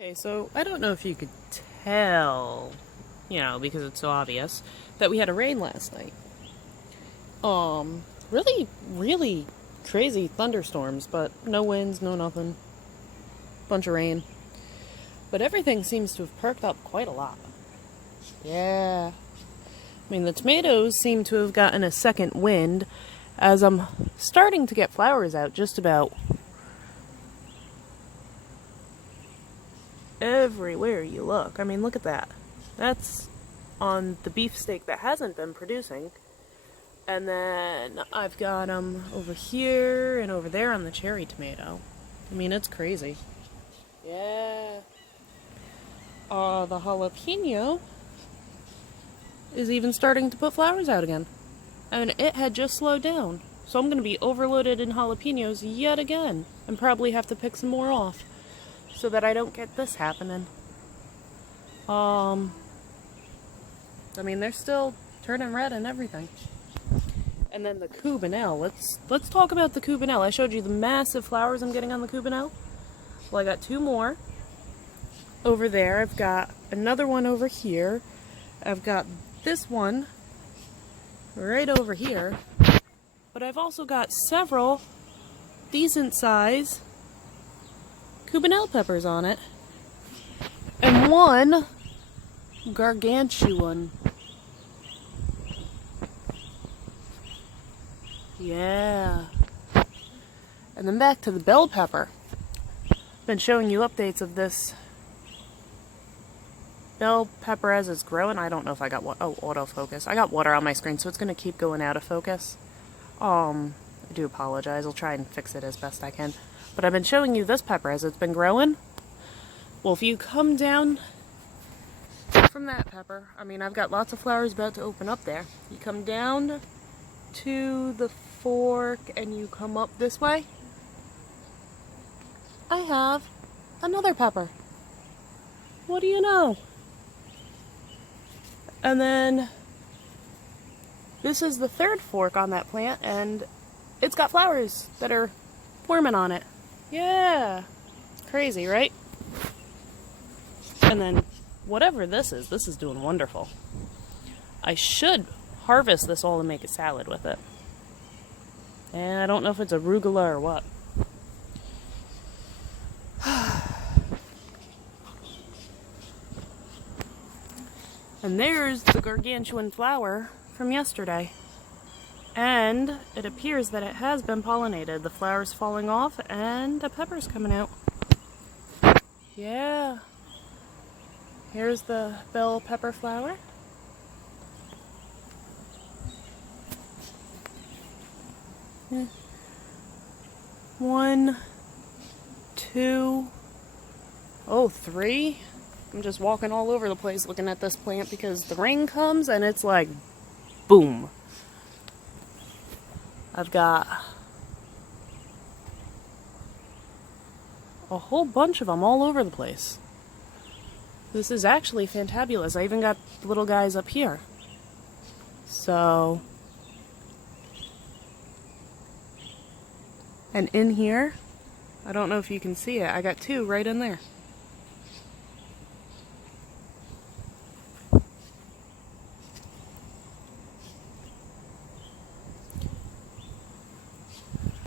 Okay, so I don't know if you could tell, because it's so obvious, that we had a rain last night. Really, really crazy thunderstorms, but no winds, no nothing. Bunch of rain. But everything seems to have perked up quite a lot. Yeah. I mean, the tomatoes seem to have gotten a second wind as I'm starting to get flowers out just about everywhere you look. I mean, look at that. That's on the beefsteak that hasn't been producing. And then I've got them over here and over there on the cherry tomato. I mean, it's crazy. Yeah. The jalapeno is even starting to put flowers out again. And it had just slowed down. So I'm going to be overloaded in jalapenos yet again. And probably have to pick some more off so that I don't get this happening. I mean, they're still turning red and everything. And then the Cubanelle. Let's talk about the Cubanelle. I showed you the massive flowers I'm getting on the Cubanelle. Well, I got two more over there. I've got another one over here. I've got this one right over here. But I've also got several decent size Cubanelle peppers on it. And one gargantuan. Yeah. And then back to the bell pepper. Been showing you updates of this bell pepper as it's growing. I don't know if I got autofocus. I got water on my screen, so it's going to keep going out of focus. I do apologize. I'll try and fix it as best I can. But I've been showing you this pepper as it's been growing. Well, if you come down from that pepper, I mean, I've got lots of flowers about to open up there. You come down to the fork and you come up this way, I have another pepper. What do you know? And then this is the third fork on that plant, and it's got flowers that are forming on it. Yeah. Crazy, right? And then whatever this is doing wonderful. I should harvest this all and make a salad with it. And I don't know if it's arugula or what. And there's the gargantuan flower from yesterday. And it appears that it has been pollinated. The flower's falling off and the pepper's coming out. Yeah. Here's the bell pepper flower. One, two, three. I'm just walking all over the place looking at this plant because the rain comes and it's like, boom. I've got a whole bunch of them all over the place. This is actually fantabulous. I even got little guys up here. So, and in here, I don't know if you can see it, I got two right in there.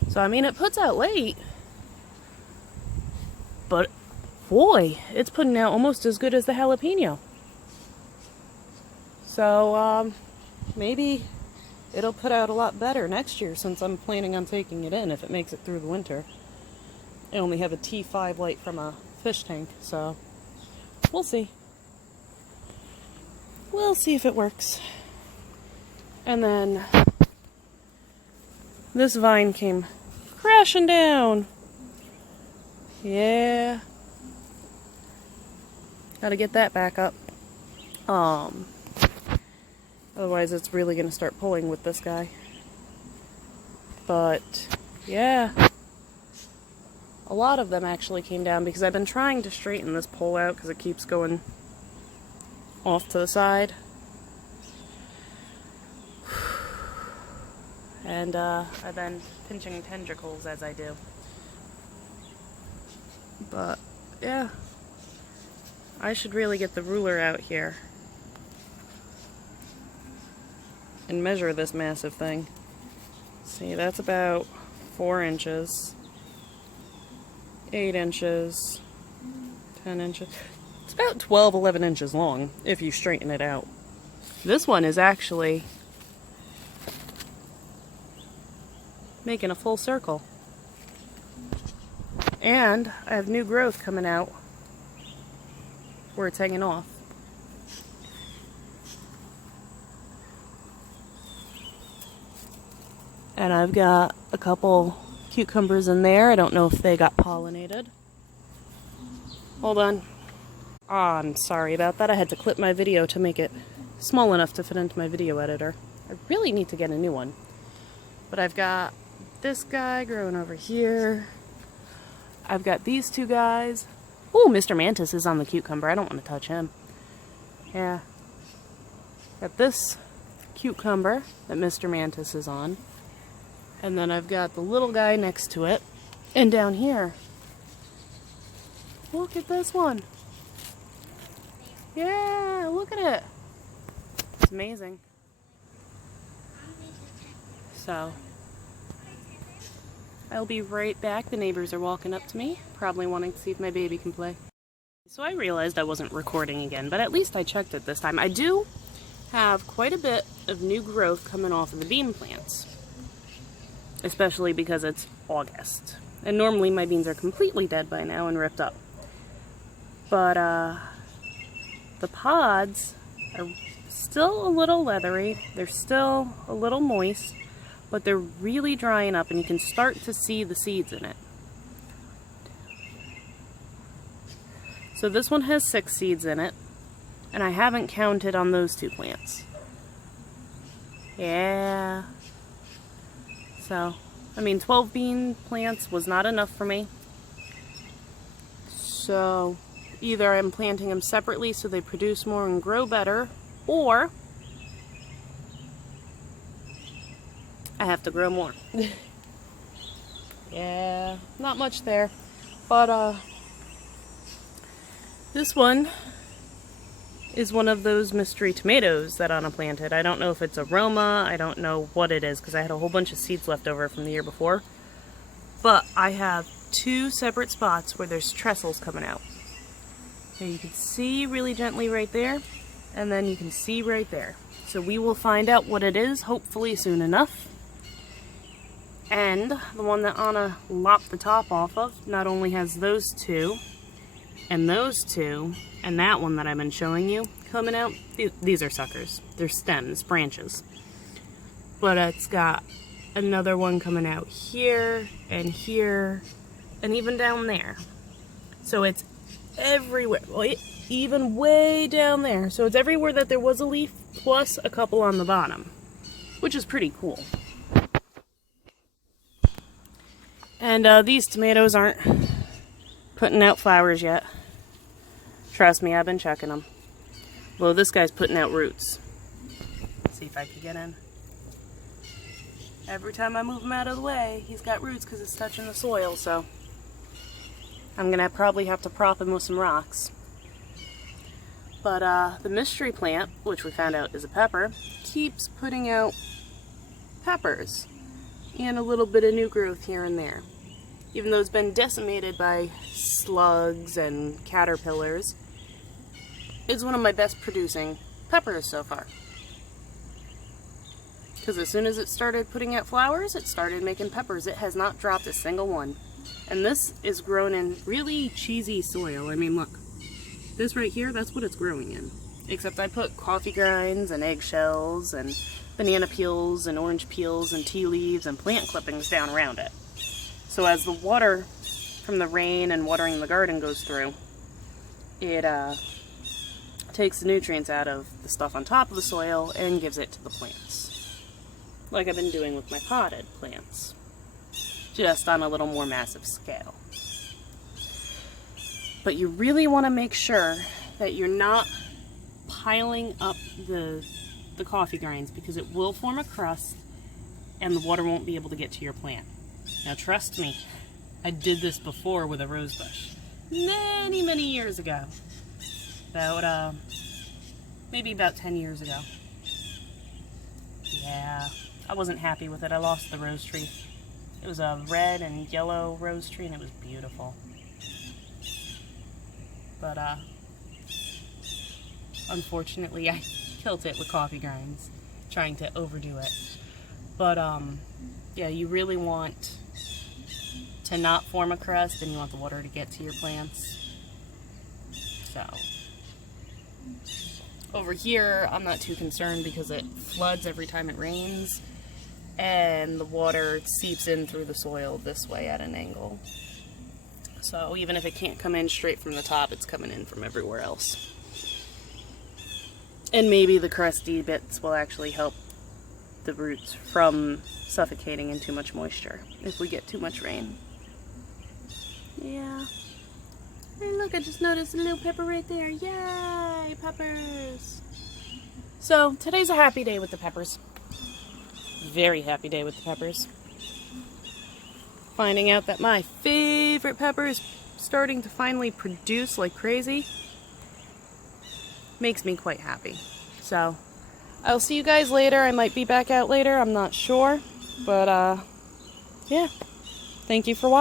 So, I mean, it puts out late, but boy, it's putting out almost as good as the jalapeno. So, maybe it'll put out a lot better next year since I'm planning on taking it in if it makes it through the winter. I only have a T5 light from a fish tank, so we'll see. We'll see if it works. And then this vine came crashing down. Yeah. Gotta get that back up. Otherwise it's really gonna start pulling with this guy. But, yeah. A lot of them actually came down because I've been trying to straighten this pole out because it keeps going off to the side. And I've been pinching tendricles as I do. But, yeah. I should really get the ruler out here and measure this massive thing. See, that's about 4 inches, 8 inches, 10 inches. It's about 12, 11 inches long if you straighten it out. This one is actually making a full circle. And I have new growth coming out where it's hanging off. And I've got a couple cucumbers in there. I don't know if they got pollinated. Hold on. Ah, I'm sorry about that. I had to clip my video to make it small enough to fit into my video editor. I really need to get a new one. But I've got this guy growing over here. I've got these two guys. Ooh, Mr. Mantis is on the cucumber. I don't want to touch him. Yeah. Got this cucumber that Mr. Mantis is on. And then I've got the little guy next to it. And down here, look at this one. Yeah, look at it. It's amazing. So, I'll be right back. The neighbors are walking up to me, probably wanting to see if my baby can play. So I realized I wasn't recording again, but at least I checked it this time. I do have quite a bit of new growth coming off of the bean plants, especially because it's August. And normally my beans are completely dead by now and ripped up. But the pods are still a little leathery. They're still a little moist, but they're really drying up and you can start to see the seeds in it. So this one has 6 seeds in it, and I haven't counted on those 2 plants. Yeah. So, I mean, 12 bean plants was not enough for me. So, either I'm planting them separately so they produce more and grow better, or I have to grow more. Yeah, not much there. But, this one is one of those mystery tomatoes that Anna planted. I don't know if it's aroma, I don't know what it is, because I had a whole bunch of seeds left over from the year before. But I have 2 separate spots where there's trestles coming out. So you can see really gently right there, and then you can see right there. So we will find out what it is, hopefully soon enough. And the one that Anna lopped the top off of not only has those 2, and those 2, and that one that I've been showing you coming out. These are suckers. They're stems, branches. But it's got another one coming out here, and even down there. So it's everywhere. Well, even way down there. So it's everywhere that there was a leaf, plus a couple on the bottom, which is pretty cool. And these tomatoes aren't putting out flowers yet. Trust me, I've been checking them. Well, this guy's putting out roots. Let's see if I can get in. Every time I move him out of the way, he's got roots because it's touching the soil, so I'm gonna probably have to prop him with some rocks. But the mystery plant, which we found out is a pepper, keeps putting out peppers and a little bit of new growth here and there. Even though it's been decimated by slugs and caterpillars, it's one of my best producing peppers so far. Because as soon as it started putting out flowers, it started making peppers. It has not dropped a single one. And this is grown in really cheesy soil. I mean, look. This right here, that's what it's growing in. Except I put coffee grinds and eggshells and banana peels and orange peels and tea leaves and plant clippings down around it. So as the water from the rain and watering the garden goes through, it takes the nutrients out of the stuff on top of the soil and gives it to the plants. Like I've been doing with my potted plants. Just on a little more massive scale. But you really want to make sure that you're not piling up the coffee grinds, because it will form a crust and the water won't be able to get to your plant. Now trust me, I did this before with a rose bush. Many, many years ago. about, maybe about 10 years ago. Yeah, I wasn't happy with it. I lost the rose tree. It was a red and yellow rose tree, and it was beautiful. But, unfortunately, I killed it with coffee grinds, trying to overdo it. But, yeah, you really want to not form a crust, and you want the water to get to your plants. So, over here, I'm not too concerned because it floods every time it rains, and the water seeps in through the soil this way at an angle. So even if it can't come in straight from the top, it's coming in from everywhere else. And maybe the crusty bits will actually help the roots from suffocating in too much moisture if we get too much rain. Yeah. Hey, look, I just noticed a little pepper right there. Yay, peppers! So, today's a happy day with the peppers. Very happy day with the peppers. Finding out that my favorite pepper is starting to finally produce like crazy makes me quite happy. So, I'll see you guys later. I might be back out later, I'm not sure. But, yeah. Thank you for watching.